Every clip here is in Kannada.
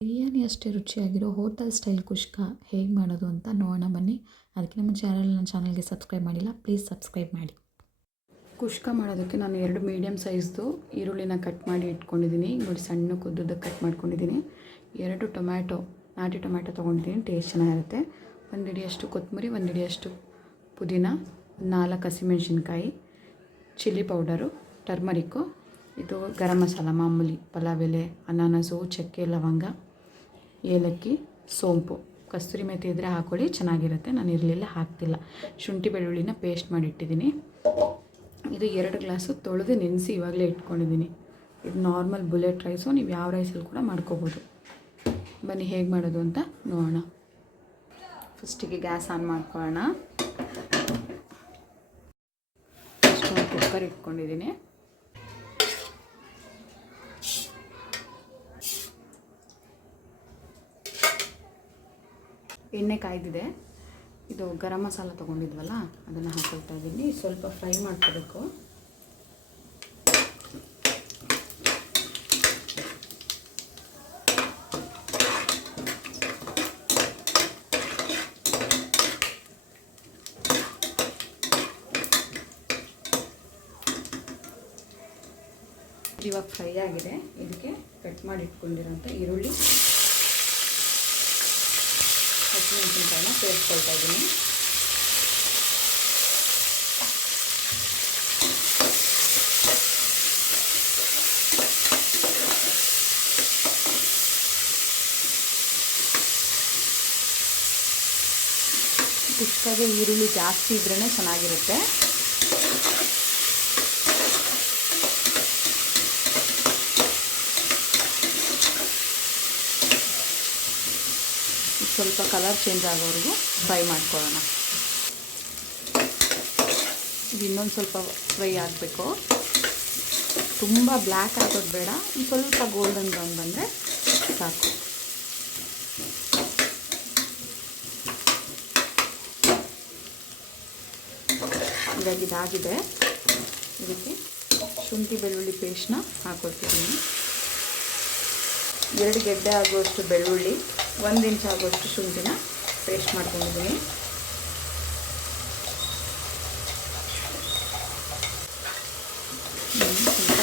ಬಿರಿಯಾನಿ ಅಷ್ಟೇ ರುಚಿಯಾಗಿರೋ ಹೋಟೆಲ್ ಸ್ಟೈಲ್ ಕುಷ್ಕ ಹೇಗೆ ಮಾಡೋದು ಅಂತ ನೋಡೋಣ ಬನ್ನಿ. ಅದಕ್ಕೆ ನಮ್ಮ ಚಾನಲ್, ನನ್ನ ಚಾನಲ್ಗೆ ಸಬ್ಸ್ಕ್ರೈಬ್ ಮಾಡಿಲ್ಲ, ಪ್ಲೀಸ್ ಸಬ್ಸ್ಕ್ರೈಬ್ ಮಾಡಿ. ಕುಷ್ಕ ಮಾಡೋದಕ್ಕೆ ನಾನು ಎರಡು ಮೀಡಿಯಮ್ ಸೈಜ್ದು ಈರುಳ್ಳಿನ ಕಟ್ ಮಾಡಿ ಇಟ್ಕೊಂಡಿದ್ದೀನಿ. ನೋಡಿ, ಸಣ್ಣ ಕುದ್ದದ ಕಟ್ ಮಾಡ್ಕೊಂಡಿದ್ದೀನಿ. ಎರಡು ಟೊಮ್ಯಾಟೊ, ನಾಟಿ ಟೊಮ್ಯಾಟೊ ತೊಗೊಂಡಿದ್ದೀನಿ, ಟೇಸ್ಟ್ ಚೆನ್ನಾಗಿರುತ್ತೆ. ಒಂದು ಹಿಡಿಯಷ್ಟು ಕೊತ್ತಂಬರಿ, ಒಂದು ಹಿಡಿಯಷ್ಟು ಪುದೀನ ನಾಲ್ಕು ಹಸಿಮೆಣ್ಸಿನ್ಕಾಯಿ, ಚಿಲ್ಲಿ ಪೌಡರು ಟರ್ಮರಿಕ್ಕು ಇದು ಗರಂ ಮಸಾಲ, ಮಾಮೂಲಿ ಪಲಾವ್, ಎಲೆ, ಅನಾನಸು, ಚಕ್ಕೆ, ಲವಂಗ. ಏಲಕ್ಕಿ, ಸೋಂಪು. ಕಸ್ತೂರಿ ಮೆಥಿ ಇದ್ದರೆ ಹಾಕ್ಕೊಳ್ಳಿ ಚೆನ್ನಾಗಿರುತ್ತೆ. ನಾನು ಇರಲಿಲ್ಲ, ಹಾಕ್ತಿಲ್ಲ. ಶುಂಠಿ ಬೆಳ್ಳುಳ್ಳಿನ ಪೇಸ್ಟ್ ಮಾಡಿ ಇಟ್ಟಿದ್ದೀನಿ ಇದು ಎರಡು ಗ್ಲಾಸು ತೊಳೆದು ನೆನೆಸಿ ಇವಾಗಲೇ ಇಟ್ಕೊಂಡಿದ್ದೀನಿ. ಇದು ನಾರ್ಮಲ್ ಬುಲೆಟ್ ರೈಸು ನೀವು ಯಾವ ರೈಸಲ್ಲಿ ಕೂಡ ಮಾಡ್ಕೋಬೋದು. ಬನ್ನಿ, ಹೇಗೆ ಮಾಡೋದು ಅಂತ ನೋಡೋಣ. ಫಸ್ಟಿಗೆ ಗ್ಯಾಸ್ ಆನ್ ಮಾಡ್ಕೊಳ್ಳೋಣ. ಕುಕ್ಕರ್ ಇಟ್ಕೊಂಡಿದ್ದೀನಿ. ಎಣ್ಣೆ ಕಾಯ್ದಿದೆ. ಇದು ಗರಂ ಮಸಾಲ ತೊಗೊಂಡಿದ್ವಲ್ಲ, ಅದನ್ನು ಹಾಕೊಳ್ತಾ ಇದ್ದೀನಿ. ಸ್ವಲ್ಪ ಫ್ರೈ ಮಾಡ್ಕೋಬೇಕು. ಇವಾಗ ಫ್ರೈ ಆಗಿದೆ. ಇದಕ್ಕೆ ಕಟ್ ಮಾಡಿ ಇಟ್ಕೊಂಡಿರೋಂಥ ಈರುಳ್ಳಿ. ಹಸಿಮೆಣಸಿನ್ಕಾಯಿನ ಸೇರಿಸ್ಕೊಳ್ತಾ ಇದ್ದೀನಿ. ಕುಷ್ಕಾಗೆ ಈರುಳ್ಳಿ ಜಾಸ್ತಿ ಇದ್ರೇ ಚೆನ್ನಾಗಿರುತ್ತೆ. ಸ್ವಲ್ಪ ಕಲರ್ ಚೇಂಜ್ ಆಗೋವರೆಗೂ ಫ್ರೈ ಮಾಡ್ಕೊಳ್ಳೋಣ. ಇದು ಇನ್ನೊಂದು ಸ್ವಲ್ಪ ಫ್ರೈ ಆಗಬೇಕು. ತುಂಬ ಬ್ಲ್ಯಾಕ್ ಆಗೋದು ಬೇಡ ಸ್ವಲ್ಪ ಗೋಲ್ಡನ್ ಬ್ರೌನ್ ಬಂದರೆ ಸಾಕು. ಇವಾಗ ಇದಾಗಿದೆ. ಇದಕ್ಕೆ ಶುಂಠಿ ಬೆಳ್ಳುಳ್ಳಿ ಪೇಸ್ಟ್ನ ಹಾಕೊಳ್ತಿದ್ದೀನಿ. ಎರಡು ಗೆಡ್ಡೆ ಆಗುವಷ್ಟು ಬೆಳ್ಳುಳ್ಳಿ, ಒಂದು ಇಂಚ್ ಆಗುವಷ್ಟು ಶುಂಠಿನ ಪೇಸ್ಟ್ ಮಾಡ್ಕೊಂಡಿದ್ದೀನಿ.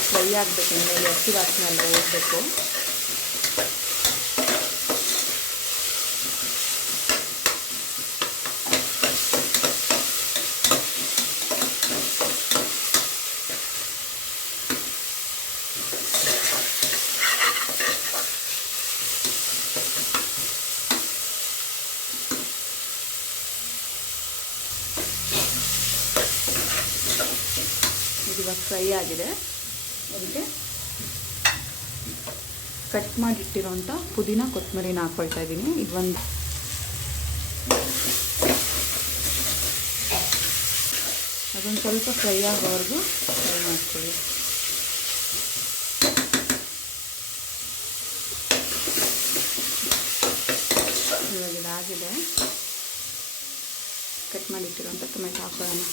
ಫ್ರೈ ಆಗಬೇಕು ಮೇಲೆ ಹಸಿ ವಾಸನೆ ಎಲ್ಲ ಹೋಗಬೇಕು. ಫ್ರೈ ಆಗಿದೆ. ಅದಕ್ಕೆ ಕಟ್ ಮಾಡಿಟ್ಟಿರೋಂಥ ಪುದೀನ ಕೊತ್ತಂಬರಿನ ಹಾಕ್ಕೊಳ್ತಾ ಇದ್ದೀನಿ. ಇದು ಒಂದು ಅದೊಂದು ಸ್ವಲ್ಪ ಫ್ರೈ ಆಗೋವರೆಗೂ ಫ್ರೈ ಮಾಡ್ಕೊಳ್ಳಿ. ಇವಾಗ ಇದಾಗಿದೆ. ಕಟ್ ಮಾಡಿಟ್ಟಿರೋಂಥ ಟೊಮೆಟೊ ಹಾಕೊಳ್ಳೋಣ.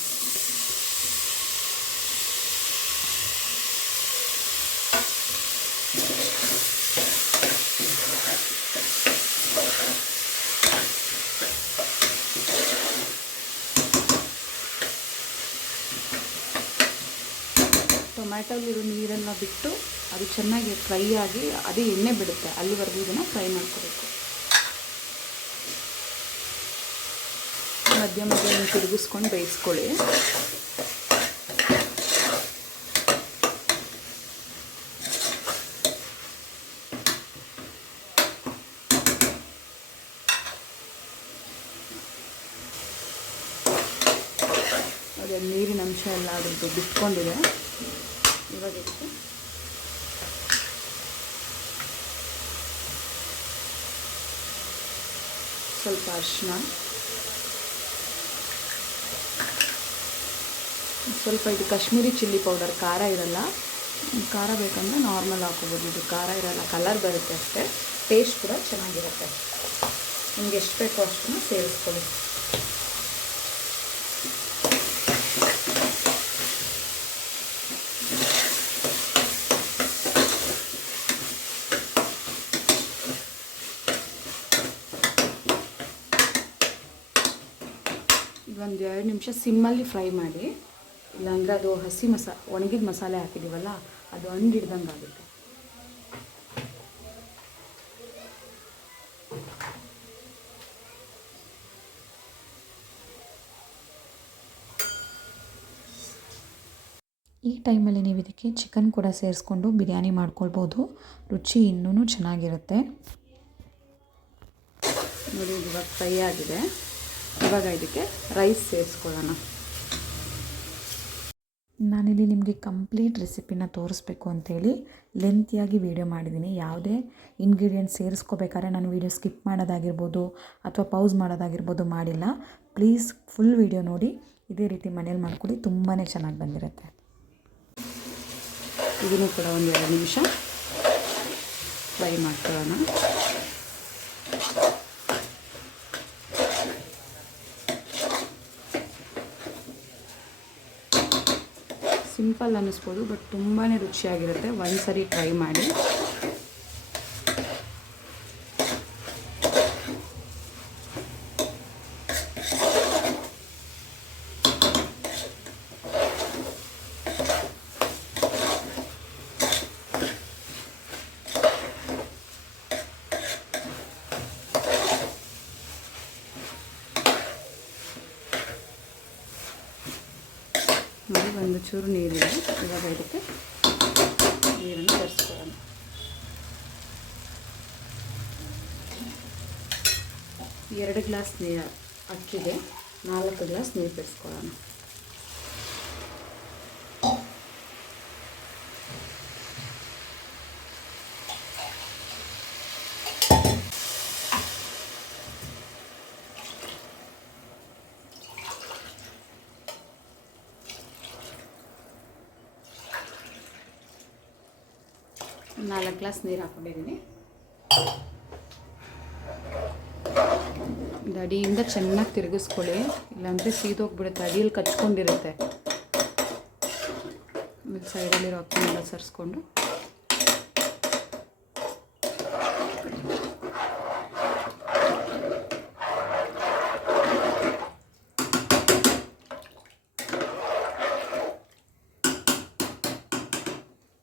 ಟೊಮ್ಯಾಟೊಲಿರೋ ನೀರನ್ನು ಬಿಟ್ಟು ಅದು ಚೆನ್ನಾಗಿ ಫ್ರೈ ಆಗಿ ಅದೇ ಎಣ್ಣೆ ಬಿಡುತ್ತೆ. ಅಲ್ಲಿವರೆಗೂ ಇದನ್ನು ಫ್ರೈ ಮಾಡ್ಕೋಬೇಕು. ಮಧ್ಯ ಮಧ್ಯ ತಿರುಗಿಸ್ಕೊಂಡು ಬೇಯಿಸ್ಕೊಳ್ಳಿ. ನೀರಿನ ಅಂಶ ಎಲ್ಲ ಅದ್ರದ್ದು ಬಿಟ್ಕೊಂಡಿದೆ. ಇವಾಗ ಇದಕ್ಕೆ ಸ್ವಲ್ಪ ಅರಿಶಿನ ಸ್ವಲ್ಪ ಇದು ಕಾಶ್ಮೀರಿ ಚಿಲ್ಲಿ ಪೌಡರ್, ಖಾರ ಇರಲ್ಲ. ಖಾರ ಬೇಕಂದ್ರೆ ನಾರ್ಮಲ್ ಹಾಕೋಬೋದು ಇದು ಖಾರ ಇರಲ್ಲ, ಕಲರ್ ಬರುತ್ತೆ ಅಷ್ಟೇ. ಟೇಸ್ಟ್ ಕೂಡ ಚೆನ್ನಾಗಿರುತ್ತೆ. ನಿಮ್ಗೆ ಎಷ್ಟು ಬೇಕೋ ಅಷ್ಟನ್ನು ಸೇರಿಸ್ಕೊಳ್ಳಿ. ಇದೊಂದು ಎರಡು ನಿಮಿಷ ಸಿಮ್ಮಲ್ಲಿ ಫ್ರೈ ಮಾಡಿ ಇಲ್ಲಾಂದರೆ ಅದು ಹಸಿ ಮಸಾ ಒಣಗಿದ ಮಸಾಲೆ ಹಾಕಿದ್ದೀವಲ್ಲ ಅದು ಹಿಡ್ದಂಗೆ ಆಗುತ್ತೆ. ಈ ಟೈಮಲ್ಲಿ ನೀವು ಇದಕ್ಕೆ ಚಿಕನ್ ಕೂಡ ಸೇರಿಸ್ಕೊಂಡು ಬಿರಿಯಾನಿ ಮಾಡ್ಕೊಳ್ಬೋದು. ರುಚಿ ಇನ್ನೂ ಚೆನ್ನಾಗಿರುತ್ತೆ. ನೋಡಿ ಇವಾಗ ಫ್ರೈ ಆಗಿದೆ. ಇವಾಗ ಇದಕ್ಕೆ ರೈಸ್ ಸೇರಿಸ್ಕೊಳ್ಳೋಣ. ನಾನಿಲ್ಲಿ ನಿಮಗೆ ಕಂಪ್ಲೀಟ್ ರೆಸಿಪಿನ ತೋರಿಸ್ಬೇಕು ಅಂಥೇಳಿ ಲೆಂತಿಯಾಗಿ ವೀಡಿಯೋ ಮಾಡಿದ್ದೀನಿ. ಯಾವುದೇ ಇಂಗ್ರೀಡಿಯೆಂಟ್ಸ್ ಸೇರಿಸ್ಕೋಬೇಕಾದ್ರೆ ನಾನು ವೀಡಿಯೋ ಸ್ಕಿಪ್ ಮಾಡೋದಾಗಿರ್ಬೋದು ಅಥವಾ ಪೌಸ್ ಮಾಡೋದಾಗಿರ್ಬೋದು ಮಾಡಿಲ್ಲ. ಪ್ಲೀಸ್ ಫುಲ್ ವೀಡಿಯೋ ನೋಡಿ. ಇದೇ ರೀತಿ ಮನೇಲಿ ಮಾಡ್ಕೊಳ್ಳಿ ತುಂಬಾ ಚೆನ್ನಾಗಿ ಬಂದಿರುತ್ತೆ. ಇದನ್ನು ಕೂಡ ಒಂದು ಎರಡು ನಿಮಿಷ ಫ್ರೈ ಮಾಡ್ಕೊಳ್ಳೋಣ. ಸಿಂಪಲ್ ಅನ್ನಿಸ್ಬೋದು ಬಟ್ ತುಂಬಾ ರುಚಿಯಾಗಿರುತ್ತೆ. ಒಂದು ಸರಿ ಟ್ರೈ ಮಾಡಿ. ನೋಡಿ ಒಂದು ಚೂರು ನೀರಿದೆ ಇವಾಗ ಇದಕ್ಕೆ ನೀರನ್ನು ಬೆರೆಸ್ಕೊಳ್ಳೋಣ ಎರಡು ಗ್ಲಾಸ್ ನೀರು ಅಕ್ಕಿಗೆ ನಾಲ್ಕು ಗ್ಲಾಸ್ ನೀರು ಬೆರೆಸ್ಕೊಳ್ಳೋಣ ನಾಲ್ಕು ಗ್ಲಾಸ್ ನೀರು ಹಾಕ್ಕೊಂಡಿದ್ದೀನಿ. ಅಡಿಯಿಂದ ಚೆನ್ನಾಗಿ ತಿರುಗಿಸ್ಕೊಳ್ಳಿ, ಇಲ್ಲಾಂದರೆ ಸೀದೋಗ್ಬಿಡುತ್ತೆ ಅಡಿಯಲ್ಲಿ ಕಚ್ಕೊಂಡಿರುತ್ತೆ. ಆಮೇಲೆ ಸೈಡಲ್ಲಿರೋ ಅಕ್ಕಿನೆಲ್ಲ ಸರಿಸ್ಕೊಂಡು.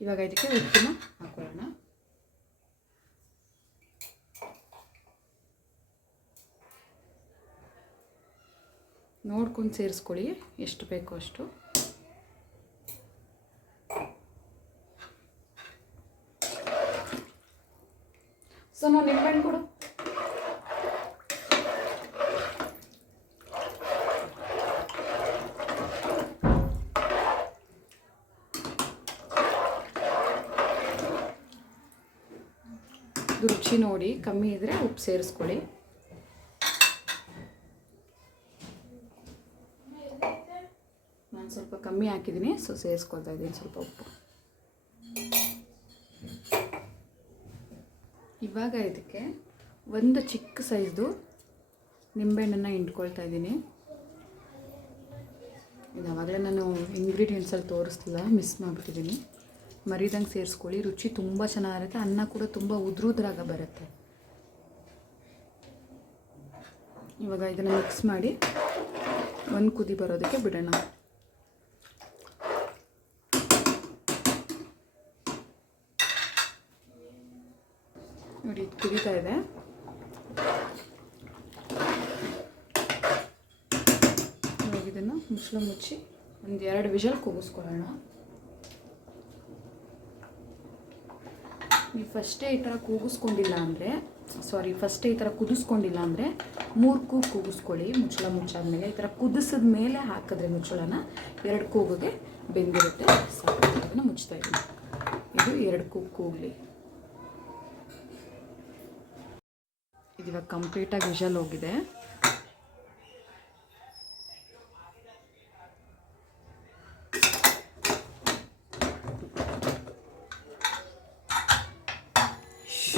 ಇವಾಗ ಇದಕ್ಕೆ ಉಪ್ಪನ್ನ ನೋಡ್ಕೊಂಡು ಸೇರಿಸ್ಕೊಳ್ಳಿ. ಎಷ್ಟು ಬೇಕೋ ಅಷ್ಟು. ಸೊ ನಾವು ನಿಂಬೆಹಣ್ಣು ಕೊಡು. ರುಚಿ ನೋಡಿ, ಕಮ್ಮಿ ಇದ್ದರೆ ಉಪ್ಪು ಸೇರಿಸ್ಕೊಳ್ಳಿ ನಾನು ಸ್ವಲ್ಪ ಕಮ್ಮಿ ಹಾಕಿದ್ದೀನಿ. ಸೊ ಸೇರಿಸ್ಕೊಳ್ತಾ ಇದ್ದೀನಿ ಸ್ವಲ್ಪ ಉಪ್ಪು. ಇವಾಗ ಇದಕ್ಕೆ ಒಂದು ಚಿಕ್ಕ ಸೈಜ್ದು ನಿಂಬೆಹಣ್ಣನ್ನು ಹಿಂಡ್ಕೊಳ್ತಾ ಇದ್ದೀನಿ. ಇದು ಆವಾಗಲೇ ನಾನು ಇಂಗ್ರೀಡಿಯೆಂಟ್ಸಲ್ಲಿ ತೋರಿಸ್ತಿಲ್ಲ ಮಿಸ್ ಮಾಡಿಬಿಟ್ಟಿದ್ದೀನಿ. ಮರಿದಂಗೆ ಸೇರಿಸ್ಕೊಳ್ಳಿ. ರುಚಿ ತುಂಬ ಚೆನ್ನಾಗಿರುತ್ತೆ. ಅನ್ನ ಕೂಡ ತುಂಬ ಉದುರುದ್ರಾಗ ಬರುತ್ತೆ. ಇವಾಗ ಇದನ್ನು ಮಿಕ್ಸ್ ಮಾಡಿ ಒಂದು ಕುದಿ ಬರೋದಕ್ಕೆ ಬಿಡೋಣ ನೋಡಿ ಇದು ಕುದೀತಾ ಇದೆ. ಇದನ್ನು ಮುಚ್ಚಳ ಮುಚ್ಚಿ ಒಂದು ಎರಡು ವಿಷಲ್ ಕೂಗಿಸ್ಕೊಳ್ಳೋಣ. ಈ ಫಸ್ಟೇ ಈ ಥರ ಕೂಗಿಸ್ಕೊಂಡಿಲ್ಲ ಅಂದರೆ ಸಾರಿ ಫಸ್ಟೇ ಈ ಥರ ಕುದಿಸ್ಕೊಂಡಿಲ್ಲ ಅಂದರೆ ಮೂರು ಕೂಗು ಕೂಗಿಸ್ಕೊಳ್ಳಿ ಮುಚ್ಚಳ ಮುಚ್ಚಾದ್ಮೇಲೆ. ಈ ಥರ ಕುದಿಸಿದ ಮೇಲೆ ಹಾಕಿದ್ರೆ ಮುಚ್ಚಳನ ಎರಡು ಕೂಗುಗೆ ಬೆಂದಿರುತ್ತೆ. ಸಾಕು ಅದನ್ನು ಮುಚ್ತಾ ಇದ್ದೀನಿ ಇದು ಎರಡು ಕೂಗು ಕೂಗಲಿ. ಇದು ಇವಾಗ ಕಂಪ್ಲೀಟಾಗಿ ವಿಷಲ್ ಹೋಗಿದೆ.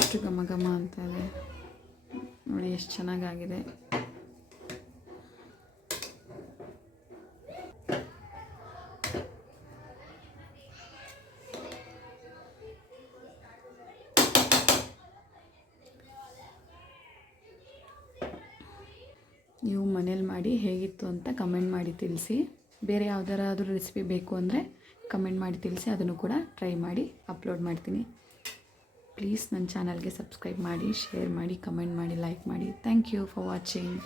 ಎಷ್ಟು ಘಮ ಘಮ ಅಂತ ಇದೆ. ನೋಡಿ ಎಷ್ಟು ಚೆನ್ನಾಗಾಗಿದೆ ನೀವು ಮನೇಲಿ ಮಾಡಿ ಹೇಗಿತ್ತು ಅಂತ ಕಮೆಂಟ್ ಮಾಡಿ ತಿಳಿಸಿ. ಬೇರೆ ಯಾವುದಾದ್ರೂ ರೆಸಿಪಿ ಬೇಕು ಅಂದರೆ ಕಮೆಂಟ್ ಮಾಡಿ ತಿಳಿಸಿ, ಅದನ್ನು ಕೂಡ ಟ್ರೈ ಮಾಡಿ ಅಪ್ಲೋಡ್ ಮಾಡ್ತೀನಿ. ಪ್ಲೀಸ್ ನನ್ನ ಚಾನಲ್ಗೆ ಸಬ್ಸ್ಕ್ರೈಬ್ ಮಾಡಿ ಶೇರ್ ಮಾಡಿ ಕಮೆಂಟ್ ಮಾಡಿ ಲೈಕ್ ಮಾಡಿ. Thank you for watching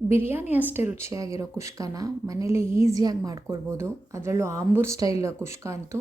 biryani ಅಷ್ಟೇ ರುಚಿಯಾಗಿರೋ ಕುಷ್ಕನ ಮನೇಲಿ ಈಸಿಯಾಗಿ ಮಾಡ್ಕೊಳ್ಬೋದು. ಅದರಲ್ಲೂ ಆಂಬೂರ್ ಸ್ಟೈಲ್ ಕುಷ್ಕ ಅಂತೂ